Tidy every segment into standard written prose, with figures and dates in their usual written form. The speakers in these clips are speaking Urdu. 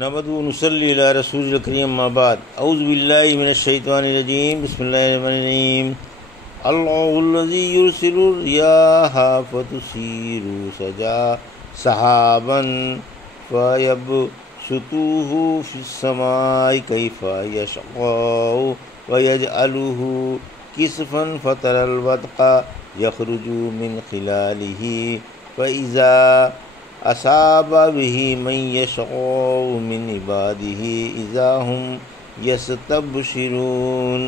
نحمده ونصلي على رسول الكريم اما بعد اعوذ بالله من الشيطان الرجيم بسم الله الرحمن الرحيم الله الذي يرسل الرياح فتثير سحابا فيبسطه في السماء كيف يشاء ويجعله كسفا فترى الودق يخرج من خلاله فإذا أصاب به من يشاء من عباده إذا هم يستبشرون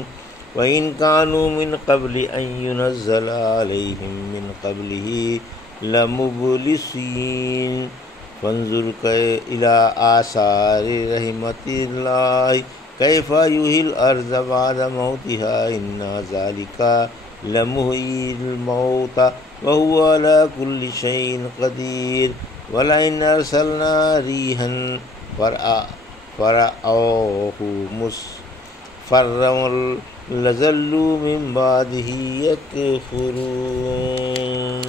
وإن كانوا من قبل أن ينزل عليهم من قبله لمبلسين فانظر إلى آثار رحمة الله كيف يحيي الأرض بعد موتها إن ذلك لمحيي الموتى وهو على كل شيء قدير ولئن أرسلنا ريحا فرأوه مصفرا لظلوا من بعده يكفرون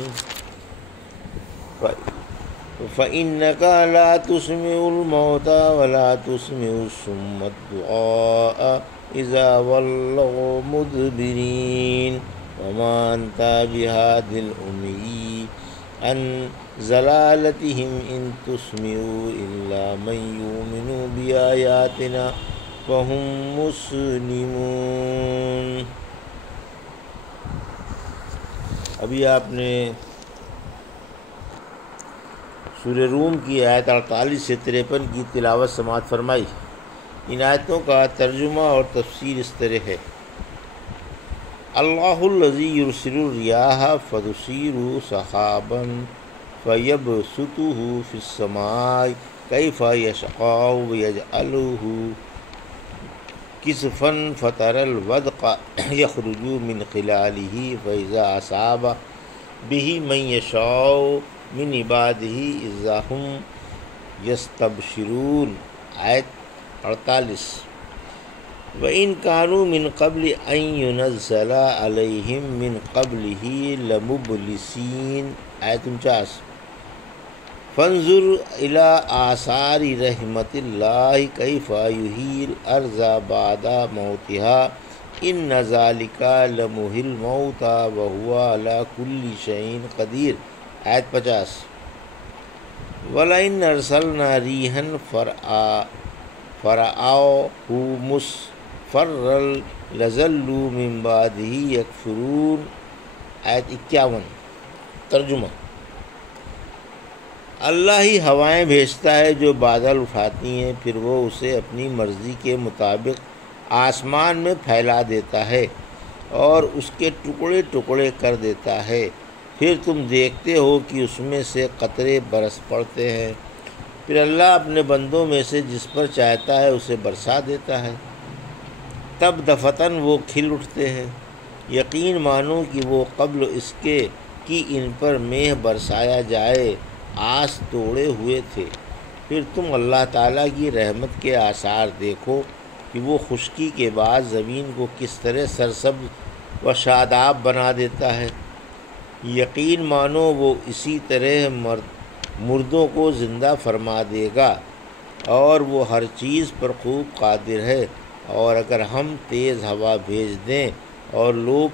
فإنك لا تسمع الموتى ولا تسمع الصم الدعاء إذا ولوا مدبرين وما أنت بهاد الأمي عن ضلالتهم إن تسمع إلا من يؤمن بآياتنا فهم مسلمون۔ ابھی آپ نے سورہ روم کی آیت 48 سے 53 کی تلاوت سماعت فرمائی۔ ان آیتوں کا ترجمہ اور تفسیر اس طرح ہے: اللہ الذی یرسل الریاح فتثیر سحابا فیبسطہ فی السماء کیف یشاء ویجعلہ کسفا فتری الودق یخرج من خلالہ فاذا اصاب بہ من یشاء من عبادہ اذا ہم یستبشرون۔ آیت 48۔ وَإِن كَانُوا مِن قَبْلِ أَن يُنَزَّلَ عَلَيْهِم مِّن قَبْلِهِ لَمُبْلِسِينَ۔ آیت 49۔ فَانظُرْ إِلَىٰ آثَارِ رَحْمَتِ اللَّهِ كَيْفَ يُحْيِي الْأَرْضَ بَعْدَ مَوْتِهَا إِنَّ ذَلِكَ لَمُحْيِي الْمَوْتَىٰ وَهُوَ عَلَىٰ كُلِّ شَيْءٍ قَدِيرٌ۔ آیت 50۔ وَلَئِنْ أَرْسَلْنَا رِيحًا فرأوه مصفرا لظلوا من بعده يكفرون۔ آیت 51۔ ترجمہ: اللہ ہی ہوائیں بھیجتا ہے جو بادل اٹھاتی ہیں، پھر وہ اسے اپنی مرضی کے مطابق آسمان میں پھیلا دیتا ہے اور اس کے ٹکڑے ٹکڑے کر دیتا ہے، پھر تم دیکھتے ہو کہ اس میں سے قطرے برس پڑتے ہیں، پھر اللہ اپنے بندوں میں سے جس پر چاہتا ہے اسے برسا دیتا ہے، تب دفتن وہ کھل اٹھتے ہیں۔ یقین مانو کہ وہ قبل اس کے کہ ان پر میہ برسایا جائے آس توڑے ہوئے تھے، پھر تم اللہ تعالیٰ کی رحمت کے آثار دیکھو کہ وہ خشکی کے بعد زمین کو کس طرح سرسبز و شاداب بنا دیتا ہے۔ یقین مانو وہ اسی طرح مردوں کو زندہ فرما دے گا، اور وہ ہر چیز پر خوب قادر ہے۔ اور اگر ہم تیز ہوا بھیج دیں اور لوگ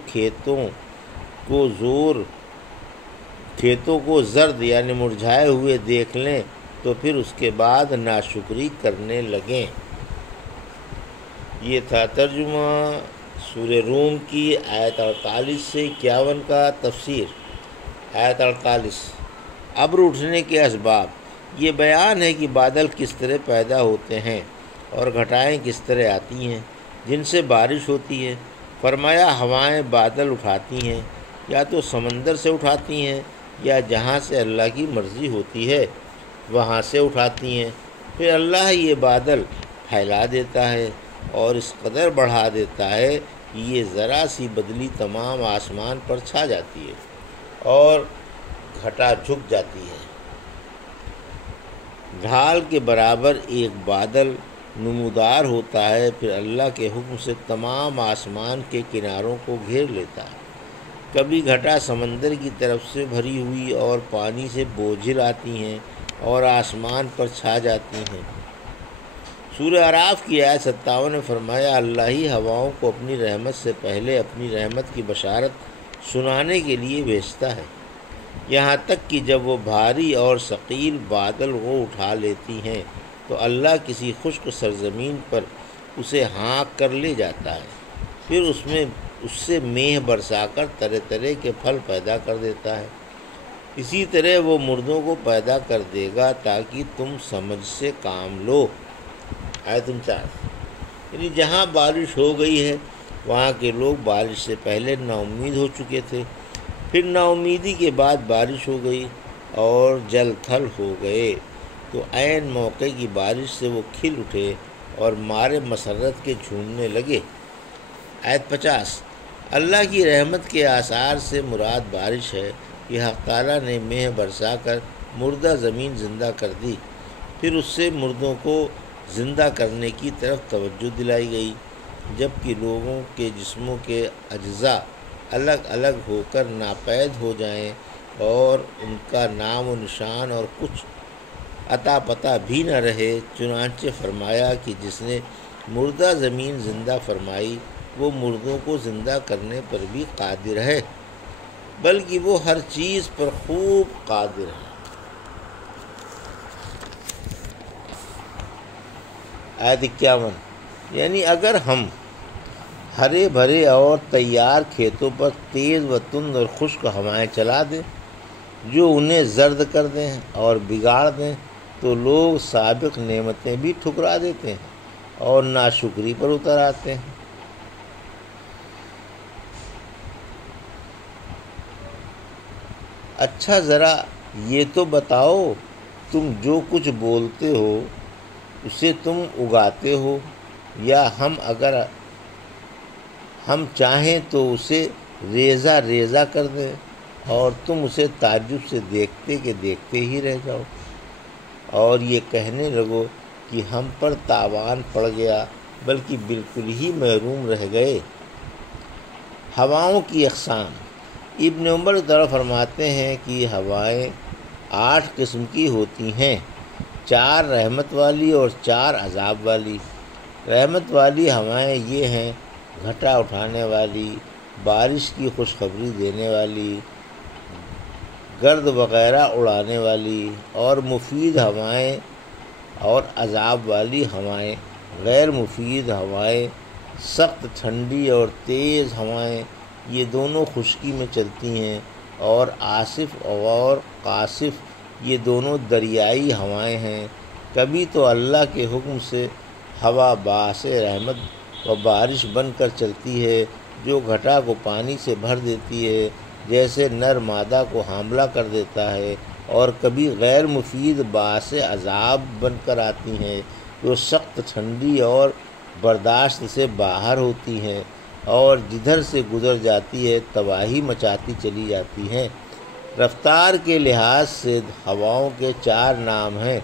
کھیتوں کو زرد یعنی مرجھائے ہوئے دیکھ لیں تو پھر اس کے بعد ناشکری کرنے لگیں۔ یہ تھا ترجمہ سورہ روم کی آیت 48 سے 51 کا تفسیر۔ آیت 48۔ ابر اٹھنے کے اسباب۔ یہ بیان ہے کہ بادل کس طرح پیدا ہوتے ہیں اور گھٹائیں کس طرح آتی ہیں جن سے بارش ہوتی ہے۔ فرمایا ہوائیں بادل اٹھاتی ہیں، یا تو سمندر سے اٹھاتی ہیں یا جہاں سے اللہ کی مرضی ہوتی ہے وہاں سے اٹھاتی ہیں، پھر اللہ یہ بادل پھیلا دیتا ہے اور اس قدر بڑھا دیتا ہے کہ یہ ذرا سی بدلی تمام آسمان پر چھا جاتی ہے اور گھٹا جھک جاتی ہے۔ ڈھال کے برابر ایک بادل نمودار ہوتا ہے، پھر اللہ کے حکم سے تمام آسمان کے کناروں کو گھیر لیتا ہے۔ کبھی گھٹا سمندر کی طرف سے بھری ہوئی اور پانی سے بوجھل آتی ہیں اور آسمان پر چھا جاتی ہیں، سورہ اعراف کی آیت 57 نے فرمایا اللہ ہی ہواؤں کو اپنی رحمت سے پہلے اپنی رحمت کی بشارت سنانے کے لیے بھیجتا ہے، یہاں تک کہ جب وہ بھاری اور ثقیل بادل وہ اٹھا لیتی ہیں تو اللہ کسی خشک سرزمین پر اسے ہانک کر لے جاتا ہے، پھر اس سے میہ برسا کر طرح طرح کے پھل پیدا کر دیتا ہے۔ اسی طرح وہ مردوں کو پیدا کر دے گا تاکہ تم سمجھ سے کام لو۔ آیت 49، یعنی جہاں بارش ہو گئی ہے وہاں کے لوگ بارش سے پہلے نا امید ہو چکے تھے، پھر نا امیدی کے بعد بارش ہو گئی اور جل تھل ہو گئے تو عین موقع کی بارش سے وہ کھل اٹھے اور مارے مسرت کے جھومنے لگے۔ آیت 50، اللہ کی رحمت کے آثار سے مراد بارش ہے کہ حق تعالیٰ نے مہ برسا کر مردہ زمین زندہ کر دی، پھر اس سے مردوں کو زندہ کرنے کی طرف توجہ دلائی گئی، جبکہ لوگوں کے جسموں کے اجزاء الگ الگ ہو کر ناپید ہو جائیں اور ان کا نام و نشان اور کچھ عطا پتہ بھی نہ رہے، چنانچہ فرمایا کہ جس نے مردہ زمین زندہ فرمائی وہ مردوں کو زندہ کرنے پر بھی قادر ہے، بلکہ وہ ہر چیز پر خوب قادر ہے۔ آیت 51، یعنی اگر ہم ہرے بھرے اور تیار کھیتوں پر تیز و تند اور خشک ہوائیں چلا دیں جو انہیں زرد کر دیں اور بگاڑ دیں تو لوگ سابق نعمتیں بھی ٹھکرا دیتے ہیں اور ناشکری پر اتر آتے ہیں۔ اچھا ذرا یہ تو بتاؤ، تم جو کچھ بولتے ہو اسے تم اگاتے ہو یا اگر ہم چاہیں تو اسے ریزہ ریزہ کر دیں اور تم اسے تعجب سے دیکھتے کہ دیکھتے ہی رہ جاؤ اور یہ کہنے لگو کہ ہم پر تاوان پڑ گیا، بلکہ بالکل ہی محروم رہ گئے۔ ہواؤں کی اقسام، ابن عمر تعالیٰ فرماتے ہیں کہ ہوائیں 8 قسم کی ہوتی ہیں، 4 رحمت والی اور 4 عذاب والی۔ رحمت والی ہوائیں یہ ہیں گھٹا اٹھانے والی، بارش کی خوشخبری دینے والی، گرد وغیرہ اڑانے والی اور مفید ہوائیں، اور عذاب والی ہوائیں غیر مفید ہوائیں، سخت ٹھنڈی اور تیز ہوائیں، یہ دونوں خشکی میں چلتی ہیں، اور آصف اور قاصف یہ دونوں دریائی ہوائیں ہیں۔ کبھی تو اللہ کے حکم سے ہوا باعث رحمت و بارش بن کر چلتی ہے جو گھٹا کو پانی سے بھر دیتی ہے جیسے نر مادہ کو حاملہ کر دیتا ہے، اور کبھی غیر مفید باعث عذاب بن کر آتی ہیں جو سخت ٹھنڈی اور برداشت سے باہر ہوتی ہیں اور جدھر سے گزر جاتی ہے تباہی مچاتی چلی جاتی ہیں۔ رفتار کے لحاظ سے ہواؤں کے 4 نام ہیں: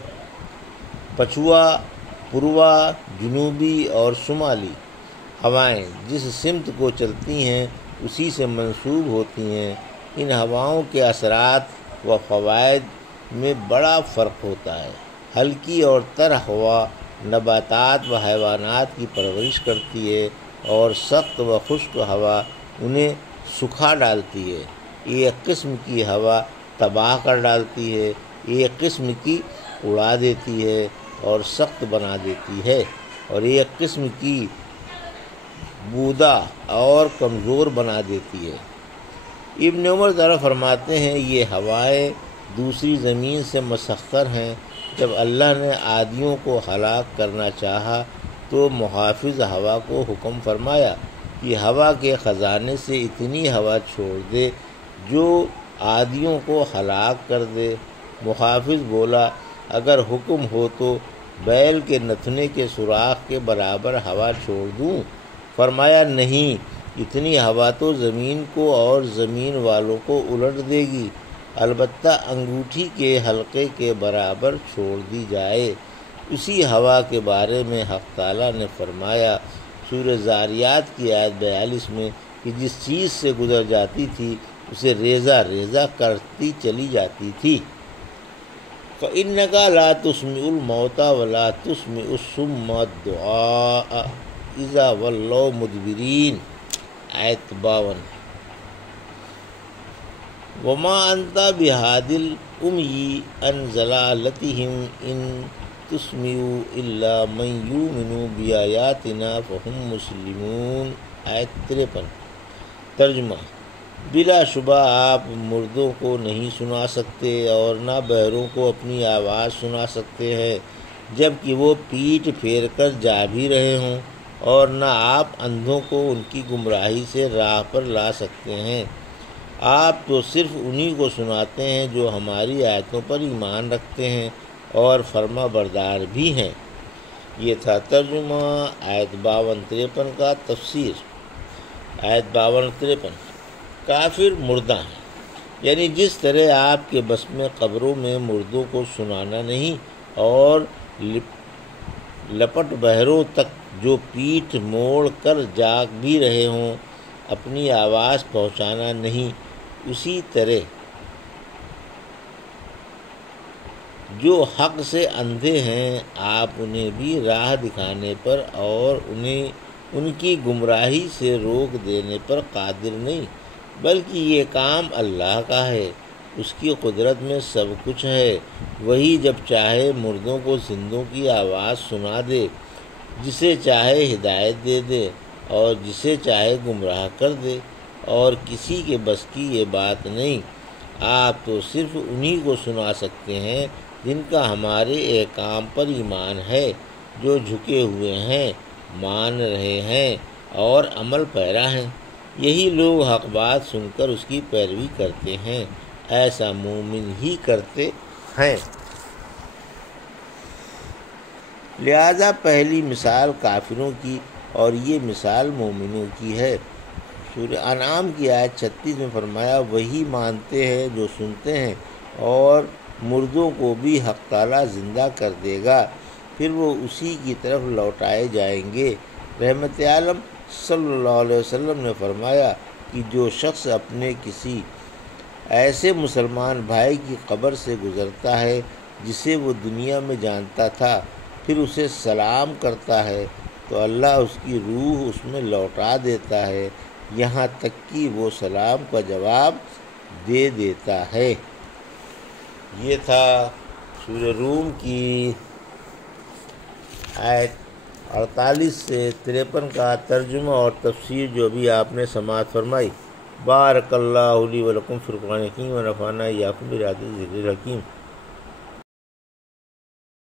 پچھوا، پوروا، جنوبی اور شمالی۔ ہوائیں جس سمت کو چلتی ہیں اسی سے منسوب ہوتی ہیں۔ ان ہواؤں کے اثرات و فوائد میں بڑا فرق ہوتا ہے۔ ہلکی اور تر ہوا نباتات و حیوانات کی پرورش کرتی ہے اور سخت و خشک ہوا انہیں سکھا ڈالتی ہے۔ ایک قسم کی ہوا تباہ کر ڈالتی ہے، ایک قسم کی اڑا دیتی ہے اور سخت بنا دیتی ہے، اور ایک قسم کی بودا اور کمزور بنا دیتی ہے۔ ابن عمر ذرا فرماتے ہیں یہ ہوائیں دوسری زمین سے مسخر ہیں۔ جب اللہ نے عادیوں کو ہلاک کرنا چاہا تو محافظ ہوا کو حکم فرمایا کہ ہوا کے خزانے سے اتنی ہوا چھوڑ دے جو عادیوں کو ہلاک کر دے۔ محافظ بولا اگر حکم ہو تو بیل کے نتھنے کے سوراخ کے برابر ہوا چھوڑ دوں؟ فرمایا نہیں، اتنی ہوا تو زمین کو اور زمین والوں کو الٹ دے گی، البتہ انگوٹھی کے حلقے کے برابر چھوڑ دی جائے۔ اسی ہوا کے بارے میں حق تعالیٰ نے فرمایا سورہ زاریات کی آیت 42 میں کہ جس چیز سے گزر جاتی تھی اسے ریزہ ریزہ کرتی چلی جاتی تھی۔ فَإِنَّكَ لَا تُسْمِعُ الْمَوْتَى وَلَا تُسْمِعُ الصُّمَّ الدُّعَاءَ إِذَا وَلَّوْا مُدْبِرِينَ۔ آیت 52۔ وَمَا أَنْتَ بِهَادِ الْأُمِّيِّ عَنْ ضَلَالَتِهِمْ إِنْ تُسْمِعُ إِلَّا مَنْ يُؤْمِنُ بِآيَاتِنَا فَهُمْ مُسْلِمُونَ۔ آیت 53۔ ترجمہ: بلا شبہ آپ مردوں کو نہیں سنا سکتے اور نہ بہروں کو اپنی آواز سنا سکتے ہیں جب کہ وہ پیٹھ پھیر کر جا بھی رہے ہوں، اور نہ آپ اندھوں کو ان کی گمراہی سے راہ پر لا سکتے ہیں۔ آپ تو صرف انہی کو سناتے ہیں جو ہماری آیتوں پر ایمان رکھتے ہیں اور فرما بردار بھی ہیں۔ یہ تھا ترجمہ آیت 52-53 کا۔ تفسیر آیت 52-53۔ کافر مردہ ہیں، یعنی جس طرح آپ کے بس میں قبروں میں مردوں کو سنانا نہیں اور لپٹ بہروں تک جو پیٹھ موڑ کر جاگ بھی رہے ہوں اپنی آواز پہنچانا نہیں، اسی طرح جو حق سے اندھے ہیں آپ انہیں بھی راہ دکھانے پر اور انہیں ان کی گمراہی سے روک دینے پر قادر نہیں، بلکہ یہ کام اللہ کا ہے۔ اس کی قدرت میں سب کچھ ہے۔ وہی جب چاہے مردوں کو زندوں کی آواز سنا دے، جسے چاہے ہدایت دے دے اور جسے چاہے گمراہ کر دے، اور کسی کے بس کی یہ بات نہیں۔ آپ تو صرف انہی کو سنا سکتے ہیں جن کا ہمارے احکام پر ایمان ہے، جو جھکے ہوئے ہیں، مان رہے ہیں اور عمل پیرا ہیں۔ یہی لوگ حق بات سن کر اس کی پیروی کرتے ہیں، ایسا مومن ہی کرتے ہیں۔ لہذا پہلی مثال کافروں کی اور یہ مثال مومنوں کی ہے۔ سورہ انعام کی آیت 36 میں فرمایا، وہی مانتے ہیں جو سنتے ہیں، اور مردوں کو بھی حق تعالیٰ زندہ کر دے گا، پھر وہ اسی کی طرف لوٹائے جائیں گے۔ رحمت عالم صلی اللہ علیہ وسلم نے فرمایا کہ جو شخص اپنے کسی ایسے مسلمان بھائی کی قبر سے گزرتا ہے جسے وہ دنیا میں جانتا تھا، پھر اسے سلام کرتا ہے تو اللہ اس کی روح اس میں لوٹا دیتا ہے، یہاں تک کہ وہ سلام کا جواب دے دیتا ہے۔ یہ تھا سورہ روم کی آیت 48 سے 53 کا ترجمہ اور تفسیر جو بھی آپ نے سماعت فرمائی۔ بارک اللہ لی و لکم فی القرآن الحکیم و نفعنی وایاکم بآیات الذکر الحکیم۔